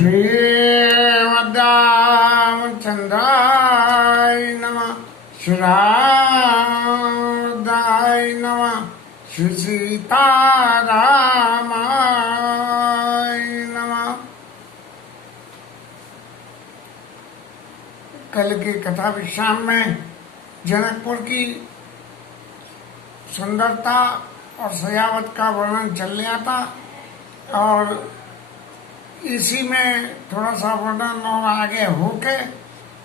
श्रीमद्रामचन्द्राय नमः। श्रीरामदाय नमः। श्री सीतारामाय नमः। कल की कथा विश्राम में जनकपुर की सुंदरता और सजावट का वर्णन चल रहा था और इसी में थोड़ा सा वर्णन और आगे होके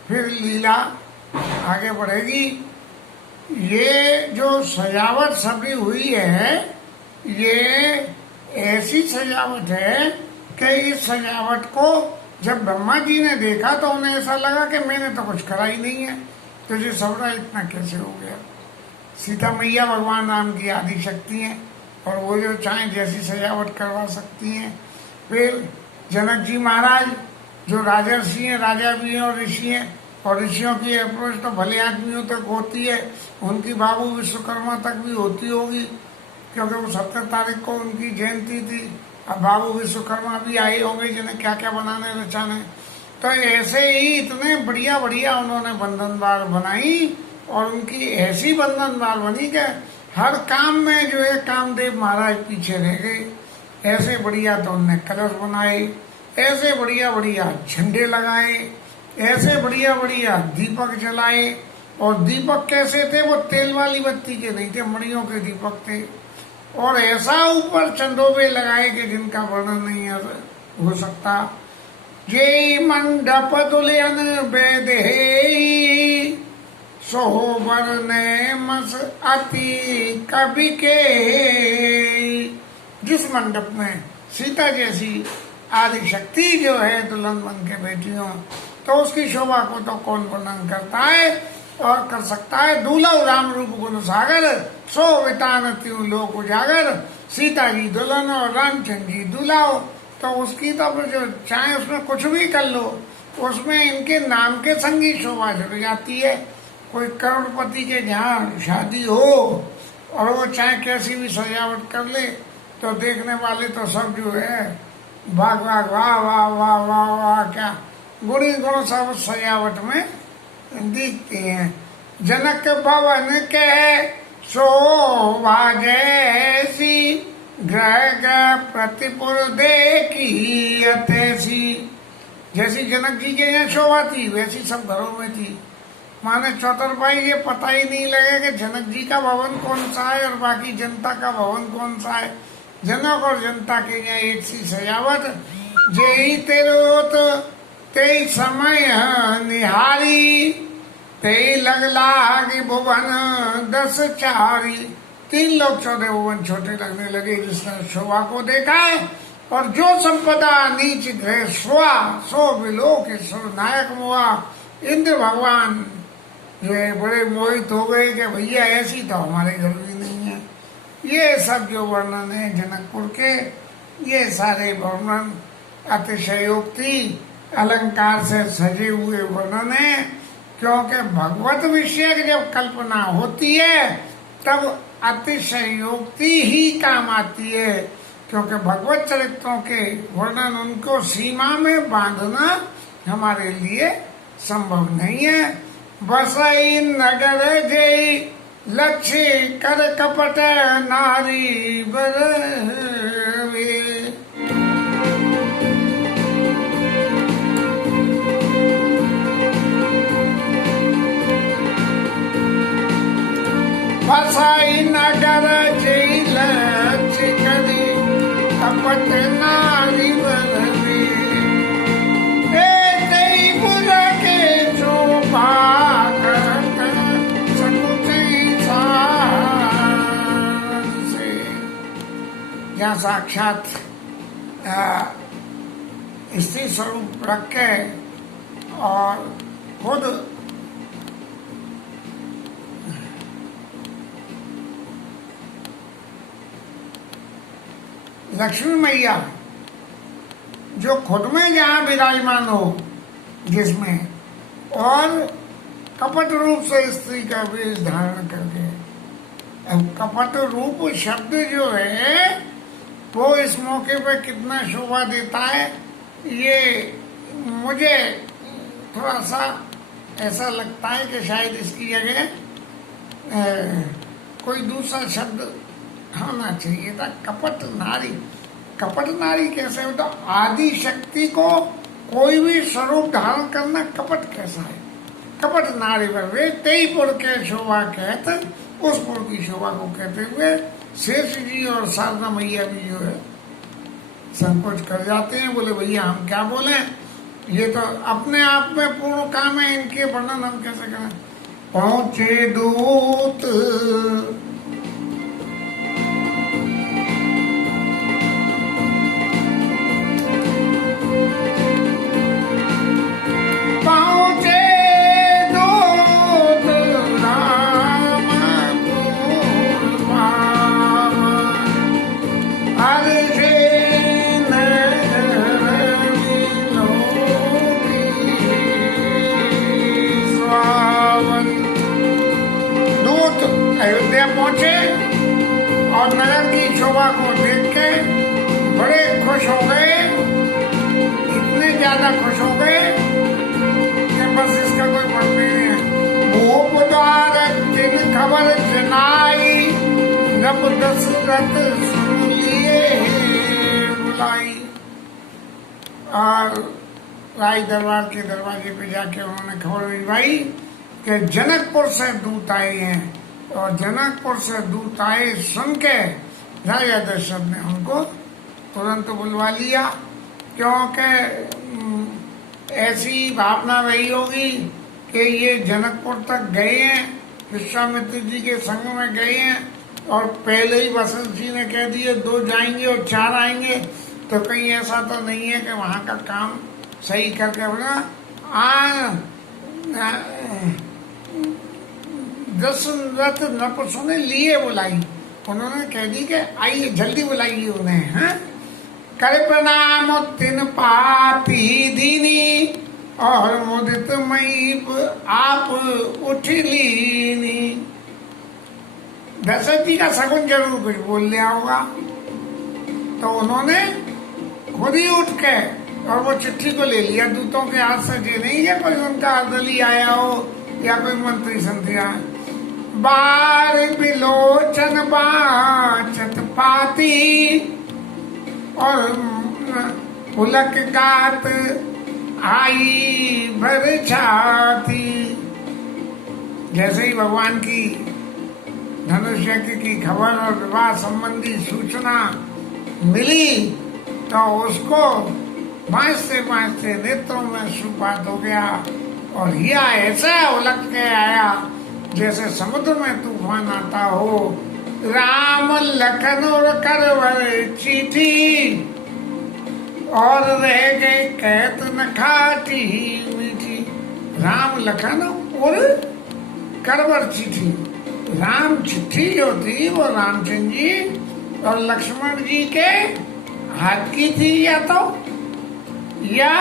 फिर लीला आगे बढ़ेगी। ये जो सजावट सभी हुई है ये ऐसी सजावट है कि इस सजावट को जब ब्रह्मा जी ने देखा तो उन्हें ऐसा लगा कि मैंने तो कुछ करा ही नहीं है, तो ये सबरा इतना कैसे हो गया। सीता मैया भगवान राम की आदि शक्ति हैं और वो जो चाहे जैसी सजावट करवा सकती हैं। फिर जनक जी महाराज जो राजर्षि हैं, राजा भी हैं और ऋषि हैं, और ऋषियों की अप्रोच तो भले आदमियों तक होती है, उनकी बाबू विश्वकर्मा तक भी होती होगी क्योंकि वो 17 तारीख को उनकी जयंती थी। अब बाबू विश्वकर्मा भी आए होंगे जिन्हें क्या क्या बनाने रचाने। तो ऐसे ही इतने बढ़िया बढ़िया उन्होंने बंधन बार बनाई और उनकी ऐसी बंधन बार बनी कि हर काम में जो है कामदेव महाराज पीछे रह गए। ऐसे बढ़िया तो उन्होंने कलश बनाए, ऐसे बढ़िया बढ़िया झंडे लगाए, ऐसे बढ़िया बढ़िया दीपक जलाए। और दीपक कैसे थे, वो तेल वाली बत्ती के नहीं थे, मणियों के दीपक थे। और ऐसा ऊपर चंदोबे लगाए कि जिनका वर्णन नहीं हो सकता। जय मंडप दुल्हन बेदे सोहबर ने मस अति कवि के। जिस मंडप में सीता जैसी आदि शक्ति जो है दुल्हन बन के बैठी हो, तो उसकी शोभा को तो कौन वर्णन करता है और कर सकता है। दूल्हा राम रूप गुण सागर सो वितान त्यों लोक उजागर। सीता जी दुल्हन और रामचंद्र जी दूल्हा हो, तो उसकी तो जो चाहे उसमें कुछ भी कर लो, उसमें इनके नाम के संग ही शोभा जुड़ जाती है। कोई करोड़पति के जहाँ शादी हो और वो चाहे कैसी भी सजावट कर ले, तो देखने वाले तो सब जो है भाग भाग वाह वाह वाह वाह वाह क्या गुणी गुण सब सजावट में दिखते हैं। जनक भवन के शोभा जैसी ग्रह प्रतिपुर देखी अतैसी। जैसी जनक जी के यहाँ शोभा थी वैसी सब घरों में थी। माने चौतरफाई ये पता ही नहीं लगे कि जनक जी का भवन कौन सा है और बाकी जनता का भवन कौन सा है। जनक और जनता के यहाँ एक सी सजावट। जेहि तेरोत तेई समय निहारी तेई लग लागी भुवन 10 चारी। 3 लोग 14 भुवन छोटे लगने लगे जिसने शोभा को देखा है। और जो संपदा नीच ग्रह स्वा सो विलोक सुर नायक मुआ। इंद्र भगवान जो है बड़े मोहित हो गए कि भैया ऐसी तो हमारे घर भी नहीं है। ये सब जो वर्णन है जनकपुर के, ये सारे वर्णन अतिशयोक्ति अलंकार से सजे हुए वर्णन है। क्योंकि भगवत विषय जब कल्पना होती है तब अतिशयोक्ति ही काम आती है। क्योंकि भगवत चरित्रों के वर्णन उनको सीमा में बांधना हमारे लिए संभव नहीं है। बसई नगर जय लक्ष्य कर कपट नारी बरवे। बसई नगर जय लक्ष्य कर कपट नारी बरवे। यहाँ साक्षात स्त्री स्वरूप रख के और खुद लक्ष्मी मैया जो खुद में जहाँ विराजमान हो जिसमें, और कपट रूप से स्त्री का वेश धारण करके। अब कपट रूप शब्द जो है वो इस मौके पर कितना शोभा देता है। ये मुझे थोड़ा सा ऐसा लगता है कि शायद इसकी जगह कोई दूसरा शब्द होना चाहिए था, कपट नारी। कपट नारी कैसे होता? आदि शक्ति को कोई भी स्वरूप धारण करना कपट कैसा है? कपट नारी वे तेई पुर के शोभा कहते, उस पुर की शोभा को कहते हुए शेष जी और शारदा मैया भी जो है संकोच कर जाते हैं, बोले भैया हम क्या बोले, ये तो अपने आप में पूर्ण काम है, इनके वर्णन हम कैसे करें। पहुंचे दूत अयोध्या पहुंचे और नगर की शोभा को देख के बड़े खुश हो गए, इतने ज्यादा खुश हो गए कि बस इसका कोई मतलब नहीं है। भूप द्वार दिन खबर जनाई, जब दशरथ सुन लिए बुलाई। और राय दरबार के दरवाजे पे जाके उन्होंने खबर भिजवाई कि जनकपुर से दूत आए हैं, और जनकपुर से दूत आए सुन के राजा दशरथ ने उनको तुरंत बुलवा लिया, क्योंकि ऐसी भावना रही होगी कि ये जनकपुर तक गए हैं, विश्वामित्र जी के संग में गए हैं, और पहले ही वशिष्ठ जी ने कह दिए 2 जाएंगे और 4 आएंगे, तो कहीं ऐसा तो नहीं है कि वहां का काम सही करके बोला। दशरथ नपुंसकों ने लिए बुलाई, उन्होंने कह दी कि आइए जल्दी बुलाइए उन्हें। हाँ, कर प्रणाम तिन पापी दीनी, और मुदित मई आप उठ लीनी। दशरथ जी का सगुन जरूर कुछ बोल लिया होगा, तो उन्होंने खुद ही उठ के और वो चिट्ठी को ले लिया दूतों के हाथ से। जे नहीं है कोई उनका अर्दली आया हो या कोई मंत्री संत्री आया। बार बिलोचन बाचत पाती, और पुलक गात आई भर छाती। जैसे ही भगवान की धनुष यज्ञ की खबर और विवाह संबंधी सूचना मिली, तो उसको बांचते बांचते नेत्रों में अश्रुपात हो गया, और यह ऐसा उलट के आया जैसे समुद्र में तूफान आता हो। राम लखन और करवर चिट्ठी, और रह गए कहत न खाटी मीठी। राम लखन और करवर चिट्ठी, राम चिट्ठी जो थी वो रामचंद्र जी और लक्ष्मण जी के हाथ की थी, या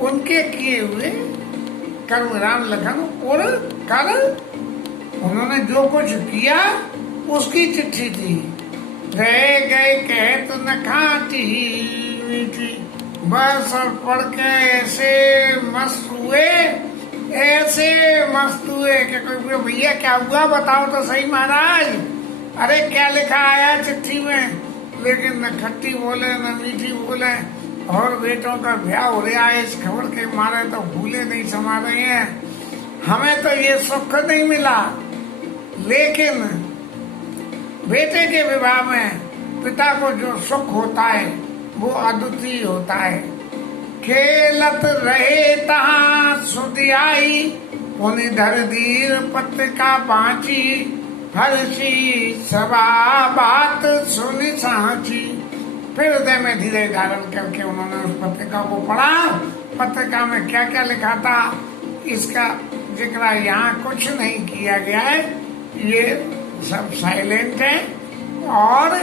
उनके किए हुए कर्म। राम लखन और कर, उन्होंने जो कुछ किया उसकी चिट्ठी थी। रह गए कहत न खाटी मीठी, बस और पढ़ के ऐसे मस्त हुए, ऐसे मस्त हुए कि कोई भैया क्या हुआ बताओ तो सही महाराज, अरे क्या लिखा आया चिट्ठी में। लेकिन न खट्टी बोले न मीठी बोले, और बेटों का ब्याह हो रहा है इस खबर के मारे तो भूले नहीं समा रहे हैं। हमें तो ये सुख नहीं मिला, लेकिन बेटे के विवाह में पिता को जो सुख होता है वो अद्वितीय होता है। खेलत रहे तहाँ सुधि आई, पुनि धर धीर पत्रिका बाँची, हर्षी सभा बात सुनि साची। फिर हृदय में धीरे धारण करके उन्होंने उस पत्रिका को पढ़ा। पत्रिका में क्या क्या लिखा था इसका जिक्र यहाँ कुछ नहीं किया गया है, ये सब साइलेंट है। और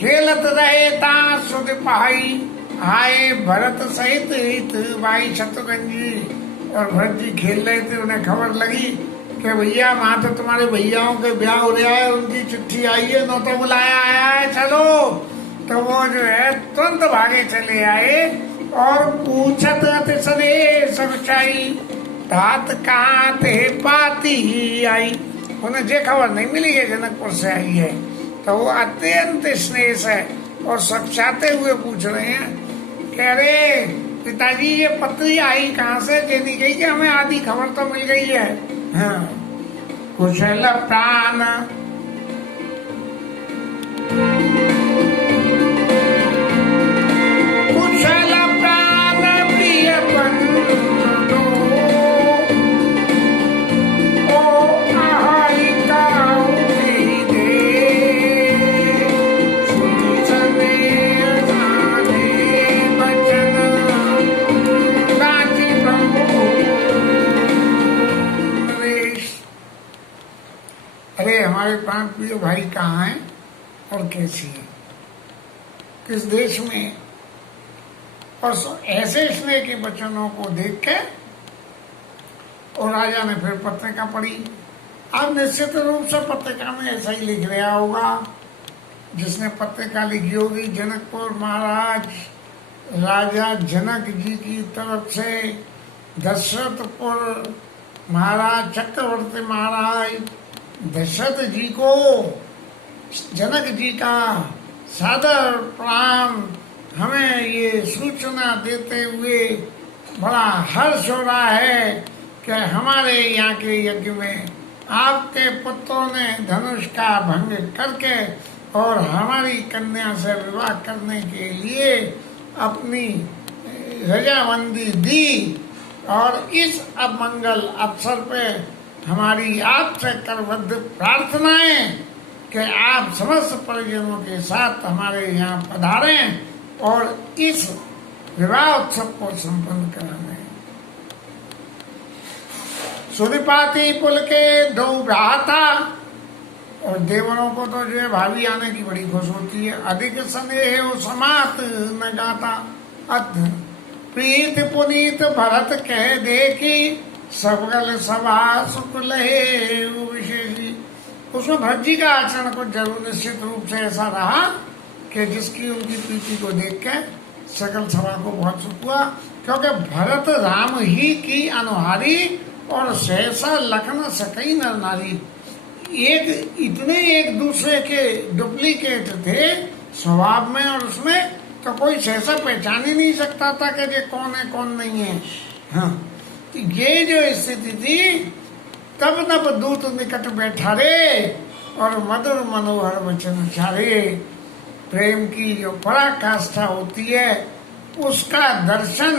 खेलत रहे ता सुध पाई, आए भरत सहित हित भाई। शत्रुघ्न जी और भरत जी खेल रहे थे, उन्हें खबर लगी कि भैया वहां तो तुम्हारे भैयाओं के ब्याह हो रहा है, उनकी चिट्ठी आई है, न तो बुलाया आया है, चलो। तो वो जो है तुरंत भागे चले आए और पूछत तिसरे सब चाई, तात कहाँ ते पाती ही आई। उन्हें ये खबर नहीं मिली है जनकपुर से आई है, तो वो अत्यंत स्नेह है और सचाते हुए पूछ रहे हैं कि अरे पिताजी ये पत्री आई कहाँ से, ये नहीं गई कि हमें आधी खबर तो मिल गई है। हाँ। कुशल प्राण कुशल प्राण प्रिय बंधु, ओ आई काऊ दे, सुने जाने बचन राजी प्रभु नरेश। अरे हमारे प्राण प्रिय भाई कहाँ हैं और कैसी है, किस देश में। और ऐसे स्नेह के वचनों को देख के और राजा ने फिर पत्रिका पढ़ी। अब निश्चित रूप से पत्रिका में ऐसा ही लिख रहा होगा जिसने पत्रिका लिखी होगी। जनकपुर महाराज राजा जनक जी की तरफ से दशरथपुर महाराज चक्रवर्ती महाराज दशरथ जी को जनक जी का सादर प्रणाम। हमें ये सूचना देते हुए बड़ा हर्ष हो रहा है कि हमारे यहाँ के यज्ञ में आपके पुत्रों ने धनुष का भंग करके और हमारी कन्या से विवाह करने के लिए अपनी रजामंदी दी। और इस अमंगल अवसर पे हमारी आपसे करबद्ध प्रार्थनाएं कि आप समस्त परिजनों के साथ हमारे यहाँ पधारें और इस विवाह उत्सव को संपन्न कराने। सुनिपाती पुल के दो भ्राता, और देवरों को तो जो है भाभी आने की बड़ी खुश होती है। अधिक स्नेह समात न गाता, अध प्रीत पुनीत भरत कह देखी, सबगल सभा सुख लहे विशेषी। उसमें भरत जी का आचरण कुछ जरूर निश्चित रूप से ऐसा रहा कि जिसकी उनकी प्रीति को देख के सकल सभा को बहुत सुख हुआ, क्योंकि भरत राम ही की अनुहारी और सहसा लखन सकई नर नारी। एक इतने एक दूसरे के डुप्लीकेट थे स्वभाव में और उसमें, तो कोई सहसा पहचान ही नहीं सकता था कि ये कौन है कौन नहीं है। हाँ, तो ये जो स्थिति थी, तब नब दूत निकट बैठा रे और मधुर मनोहर वचन उचारे। प्रेम की जो पराकाष्ठा होती है उसका दर्शन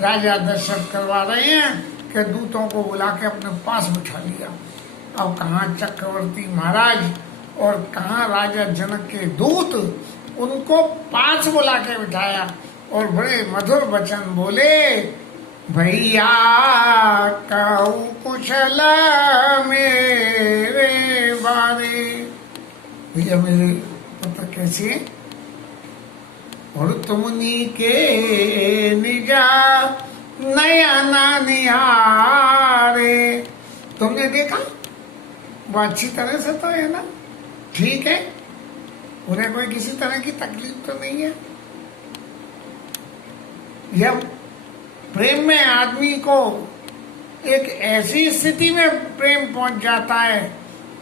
राजा दशरथ करवा रहे हैं कि दूतों को बुला के अपने पास बिठा लिया। अब कहाँ चक्रवर्ती महाराज और कहाँ राजा जनक के दूत, उनको पास बुला के बिठाया और बड़े मधुर वचन बोले, भैया कहूँ कुशल मेरे बारे। भैया मेरे पुत्र कैसे है, और तुमनी के निजा नयना निहारे। तुमने देखा वो अच्छी तरह से तो है ना, ठीक है, उन्हें कोई किसी तरह की तकलीफ तो नहीं है। जब प्रेम में आदमी को एक ऐसी स्थिति में प्रेम पहुंच जाता है,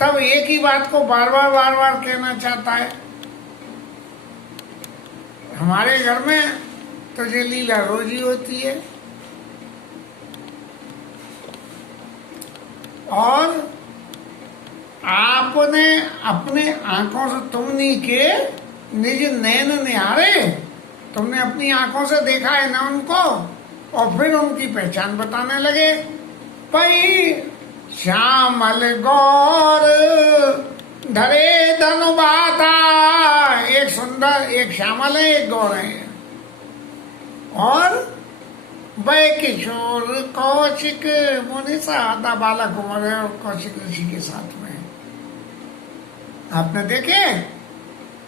तब एक ही बात को बार बार कहना चाहता है। हमारे घर में तो ये लीला रोज ही होती है। और आपने अपने आंखों से तुमनी के निज नैन निहारे, तुमने अपनी आंखों से देखा है ना उनको, और फिर उनकी पहचान बताने लगे। पई श्यामल गौर धरे धनुबाता, एक सुंदर, एक श्यामल है, एक गौर है। और वह किशोर कौशिक मुनि सा आधा बालक उम्र है और कौशिक ऋषि के साथ में। आपने देखे?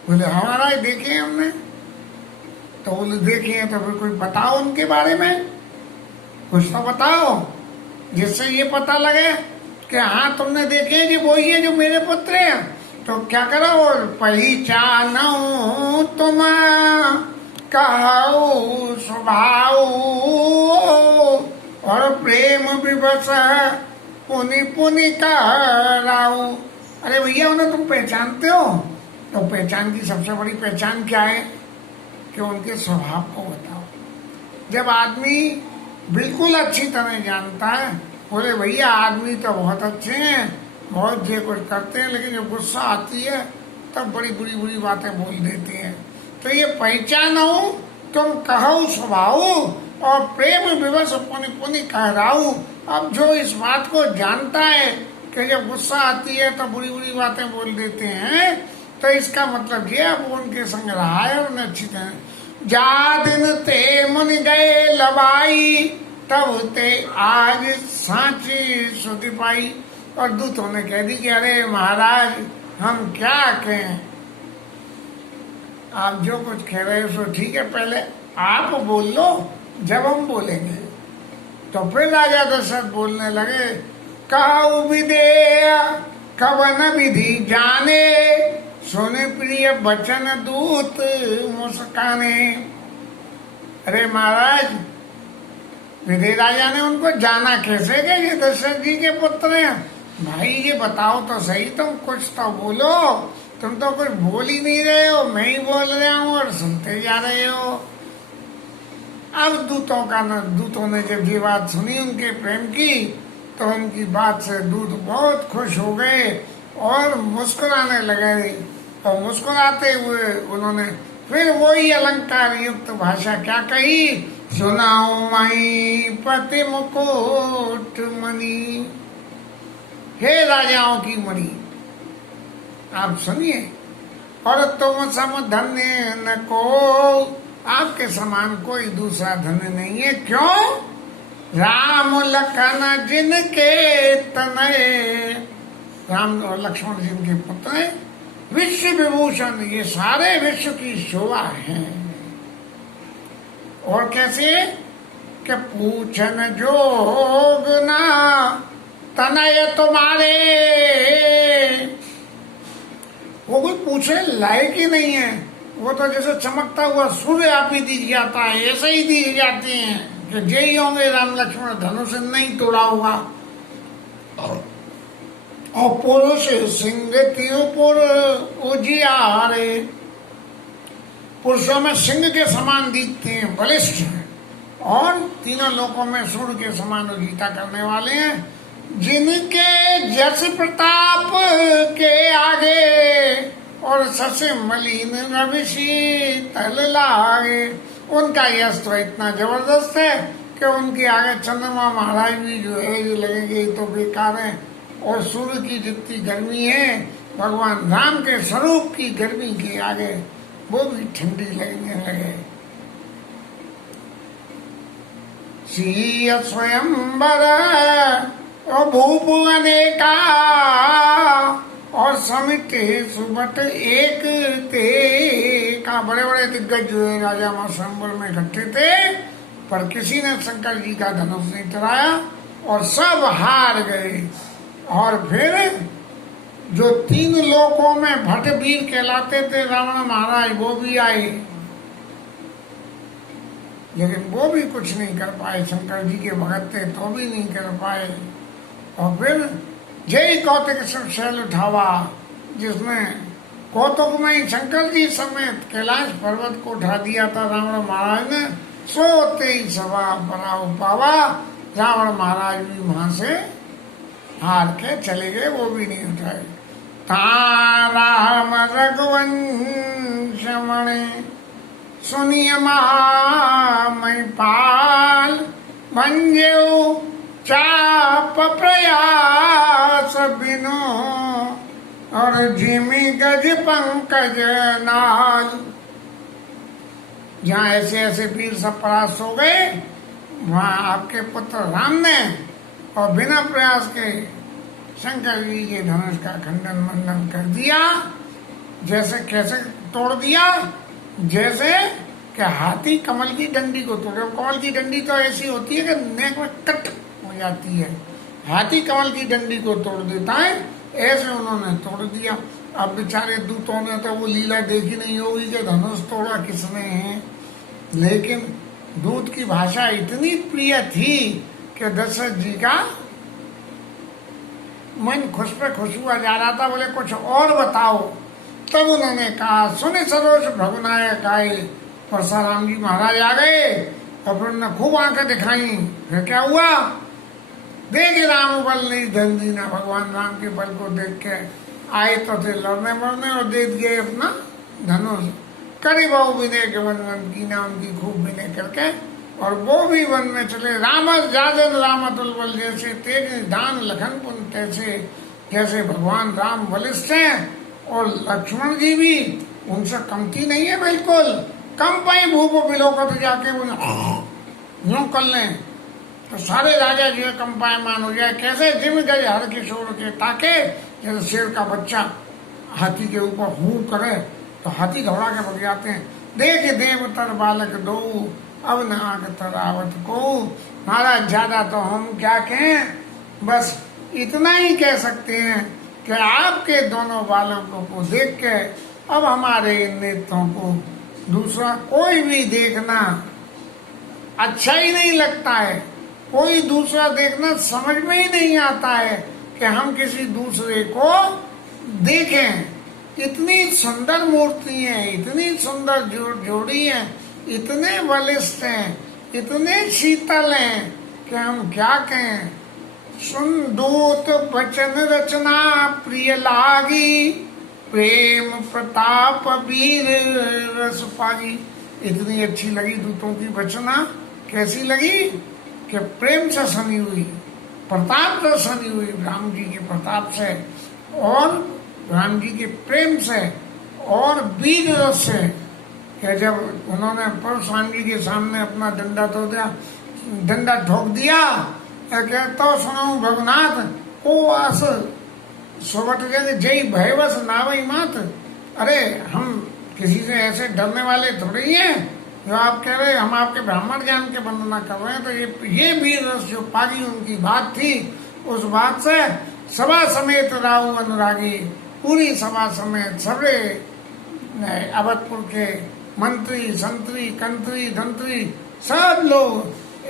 बोले हमारा ही देखे हमने। तो बोले देखे हैं तो फिर कोई बताओ उनके बारे में, कुछ तो बताओ जिससे ये पता लगे कि हाँ तुमने देखे कि वो ही है जो मेरे पुत्र हैं। तो क्या करो, पहचानो तुम कहऊ स्वभाव और प्रेम विवश पुनि पुनि कहराऊ। अरे भैया उन्हें तुम पहचानते हो? तो पहचान की सबसे बड़ी पहचान क्या है कि उनके स्वभाव को बताओ। जब आदमी बिल्कुल अच्छी तरह जानता है, बोले भैया आदमी तो बहुत अच्छे हैं, बहुत जे कुछ करते हैं, लेकिन जब गुस्सा आती है तब बड़ी बुरी बुरी बातें बोल देते हैं। तो ये पहचानो तुम कहो स्वभाव और प्रेम विवश पुनि पुनि कहराऊ। अब जो इस बात को जानता है कि जब गुस्सा आती है तो बुरी बुरी बातें बोल देते हैं, तो इसका मतलब ये अब उनके संग रहा है और उन्हें अच्छी तरह। जा दिन ते मुनि गए लबाई, तब ते आज सांची सुधि पाई। और दूतों ने कह दी कि अरे महाराज हम क्या कहें, आप जो कुछ कह रहे हो सो ठीक है, पहले आप बोल लो जब हम बोलेंगे। तो फिर राजा दशरथ बोलने लगे, कहु विदेय कवन विधि जाने, सुने प्रिय बचन दूत मुस्काने। अरे महाराज, विदेय राजा ने उनको जाना कैसे कि ये दशरथ जी के पुत्र हैं? भाई ये बताओ तो सही, तुम कुछ तो बोलो, तुम तो कुछ बोल ही नहीं रहे हो, मैं ही बोल रहा हूँ और सुनते जा रहे हो। अब दूतों ने जब ये बात सुनी उनके प्रेम की, तो उनकी बात से दूत बहुत खुश हो गए और मुस्कुराने लगे। और मुस्कुराते हुए उन्होंने फिर वही अलंकार युक्त भाषा क्या कही, सुनाओ माई पति मुकुट मणि। हे राजाओं की मणि, आप सुनिए, और तुम सम धन्य न को, आपके समान कोई दूसरा धन्य नहीं है। क्यों? राम लखन जिनके तनय, राम और लक्ष्मण जिनके पुत्र हैं, विश्व विभूषण, ये सारे विश्व की शोभा है। और कैसे कि पूछन जोग ना तनय तुम्हारे, वो कुछ पूछने लायक ही नहीं है। वो तो जैसे चमकता हुआ सूर्य आप ही दिख जाता है, ऐसे ही दिख जाते हैं कि जय होंगे राम लक्ष्मण, धनुष नहीं तोड़ा होगा। और पुरुष सिंह त्रिपुर उजियारे, पुरुषों में सिंह के समान दिखते हैं, बलिष्ठ हैं, और तीनों लोकों में सूर्य के समान उजिता करने वाले हैं। जिनके जस प्रताप के आगे और ससे मलिन रविशी तल लागे, उनका यश तो इतना जबरदस्त है कि उनके आगे चंद्रमा महाराज भी जो है ये लगेंगे तो बेकार है। और सूर्य की जितनी गर्मी है भगवान राम के स्वरूप की गर्मी के आगे वो भी ठंडी लगने लगे। सीय स्वयंवर और भूप अनेका, और समिटे सुबट एक ते का, बड़े बड़े दिग्गज जो है राजा स्वयंवर में इकट्ठे थे, पर किसी ने शंकर जी का धनुष नहीं चढ़ाया और सब हार गए। और फिर जो तीन लोकों में भट्ट वीर कहलाते थे रावण महाराज, वो भी आए, लेकिन वो भी कुछ नहीं कर पाए। शंकर जी के भगत थे तो भी नहीं कर पाए। और फिर जय कौतिक शैल उठावा, जिसमें कौतुक में ही शंकर जी समेत कैलाश पर्वत को उठा दिया था रावण महाराज ने, सोते ही सभा पराव पावा। रावण महाराज भी वहां से हार के चले गए, वो भी नहीं उठाए। ताराम रघुवंश मणि सुनिय महामय पाल, मंजो चाप प्रयास बिनो और जिमी गज पंकज नाल। जहाँ ऐसे ऐसे वीर सब परास्त हो गए, वहाँ आपके पुत्र राम ने और बिना प्रयास के शंकर जी के धनुष का खंडन मंडन कर दिया। जैसे कैसे तोड़ दिया, जैसे कि हाथी कमल की डंडी को तोड़े। कमल की डंडी तो ऐसी होती है कि नेक में कट हो जाती है, हाथी कमल की डंडी को तोड़ देता है, ऐसे उन्होंने तोड़ दिया। अब बेचारे दूतों ने तो वो लीला देखी नहीं होगी कि धनुष तोड़ा किसने है। लेकिन दूत की भाषा इतनी प्रिय थी कि दशरथ जी का मन खुश पे खुश हुआ जा रहा था। बोले कुछ और बताओ। तब उन्होंने कहा, सुने सरोज भगुनायक आए। परशुराम जी महाराज आ गए और फिर उन्होंने खूब आंखें दिखाई। फिर क्या हुआ? देखे राम बल नहीं धन दीना। भगवान राम के बल को देख के आए तो थे लड़ने मरने और दे दिए अपना धनुष। करी बहु विनय के वन वन की ना, उनकी खूब विनय करके और वो भी वन में चले। रामस जाजन रामतुल बल, जैसे तेज निधान लखन पुन तैसे। जैसे भगवान राम बलिष्ठ हैं और लक्ष्मण जी भी उनसे कमती नहीं है बिल्कुल। कम पाई भूप बिलोकत जाके यूं कर लें तो सारे राजा जो है कंपायमान हो जाए। कैसे? जिम गए हर किशोर के ताके, जैसे शेर का बच्चा हाथी के ऊपर हू करे तो हाथी घबरा के भग जाते हैं। देख देवतर बालक दो, अब न आग तरावत को। महाराज ज्यादा तो हम क्या कहें, बस इतना ही कह सकते हैं कि आपके दोनों बालकों को देख के अब हमारे नेत्रों को दूसरा कोई भी देखना अच्छा ही नहीं लगता है। कोई दूसरा देखना समझ में ही नहीं आता है कि हम किसी दूसरे को देखें। इतनी सुंदर मूर्ति है, इतनी सुंदर जोड़ी है, इतने बलिष्ठ हैं, इतने शीतल हैं कि हम क्या कहें। सुन दूत वचन रचना प्रिय लागी, प्रेम प्रताप वीर रस पागी। इतनी अच्छी लगी दूतों की वचना। कैसी लगी? कि प्रेम से सनी हुई, प्रताप से सनी हुई, राम जी के प्रताप से और राम जी के प्रेम से और वीर रस से। कि जब उन्होंने परशुराम जी के सामने अपना डंडा ठोक दिया तो सुनो भगनाथ को आस सोबत जय भयवश नावई मात। अरे हम किसी से ऐसे डरने वाले थोड़े ही हैं जो आप कह रहे हम आपके ब्राह्मण जान के वंदना कर रहे हैं। तो ये वीर रस जो पागी उनकी बात थी, उस बात से सभा समेत राहु अनुरागी, पूरी सभा समेत सबरे अवधपुर के मंत्री संतरी कंत्री धंत्री सब लोग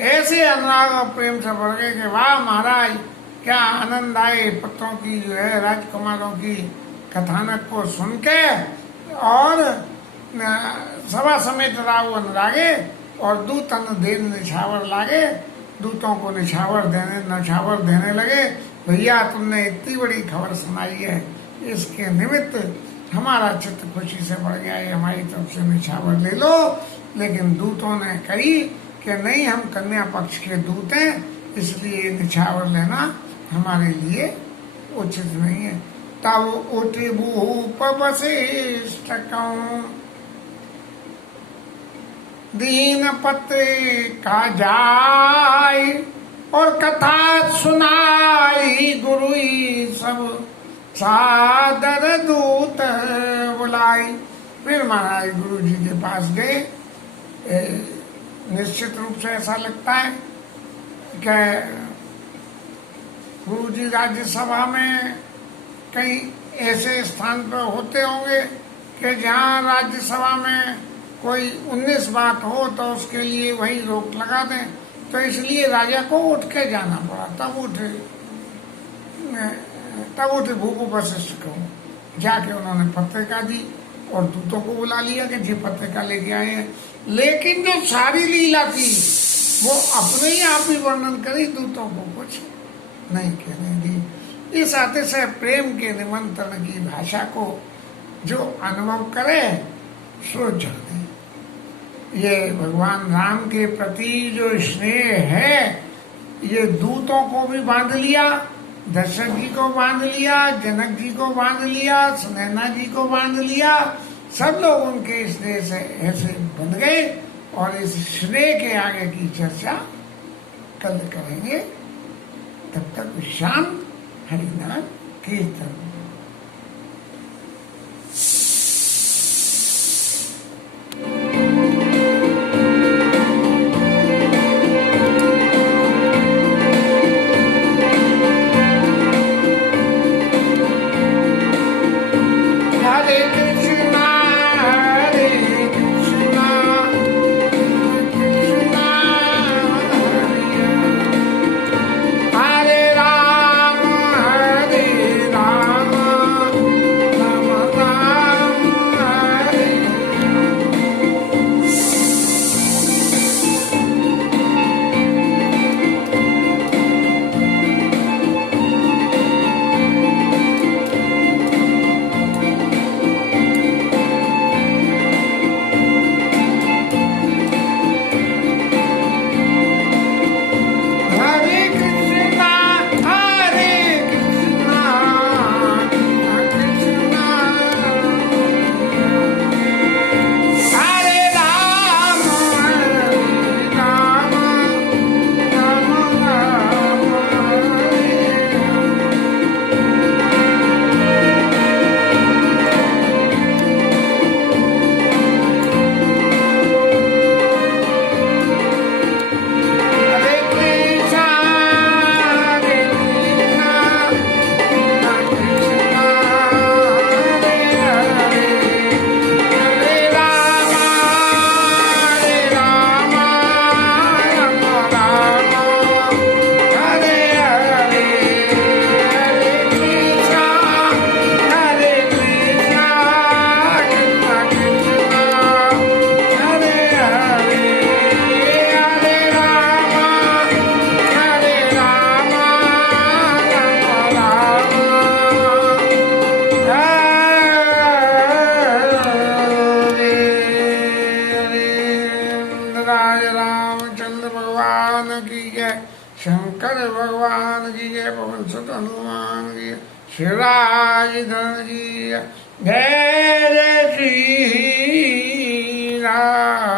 ऐसे अनुराग और प्रेम से भर गए कि वाह महाराज क्या आनंद आए पुत्रों की जो है राजकुमारों की कथानक को सुन के। और सभा समेत राहु अनुरागे और दूतन देन निछावर लागे। दूतों को निछावर देने लगे। भैया तुमने इतनी बड़ी खबर सुनाई है, इसके निमित्त हमारा चित्त खुशी से बढ़ गया है, हमारी तरफ से निछावर ले लो। लेकिन दूतों ने कही कि नहीं, हम कन्या पक्ष के दूत हैं, इसलिए निछावर लेना हमारे लिए उचित नहीं है। तब उठ भूप वशिष्ठ दीन पत्र का जाय, और कथा सुनाई गुरु सब सादर दूत बुलाई। फिर महाराज गुरु जी के पास गए। निश्चित रूप से ऐसा लगता है कि गुरु जी राज्यसभा में कई ऐसे स्थान पर होते होंगे कि जहाँ राज्यसभा में कोई 19 बात हो तो उसके लिए वही रोक लगा दें। तो इसलिए राजा को उठ के जाना पड़ा। तब उठे भूप वशिष्ठ को जाके उन्होंने पत्रिका दी और दूतों को बुला लिया कि जी पत्रिका लेके आए हैं। लेकिन जो सारी लीला थी वो अपने ही आप ही वर्णन करी, दूतों को कुछ नहीं कहने दी। इस अतिशय प्रेम के निमंत्रण की भाषा को जो अनुभव करे सो जाने। ये भगवान राम के प्रति जो स्नेह है, ये दूतों को भी बांध लिया, दशरथ जी को बांध लिया, जनक जी को बांध लिया, सुनैना जी को बांध लिया। सब लोग उनके स्नेह से ऐसे बंध गए। और इस स्नेह के आगे की चर्चा कल करेंगे। तब तक विश्राम, हरिनाम कीर्तन। शंकर भगवान की जय, पवन सुत हनुमान की जय, शिवराज धन की जय, जय जय श्री राम।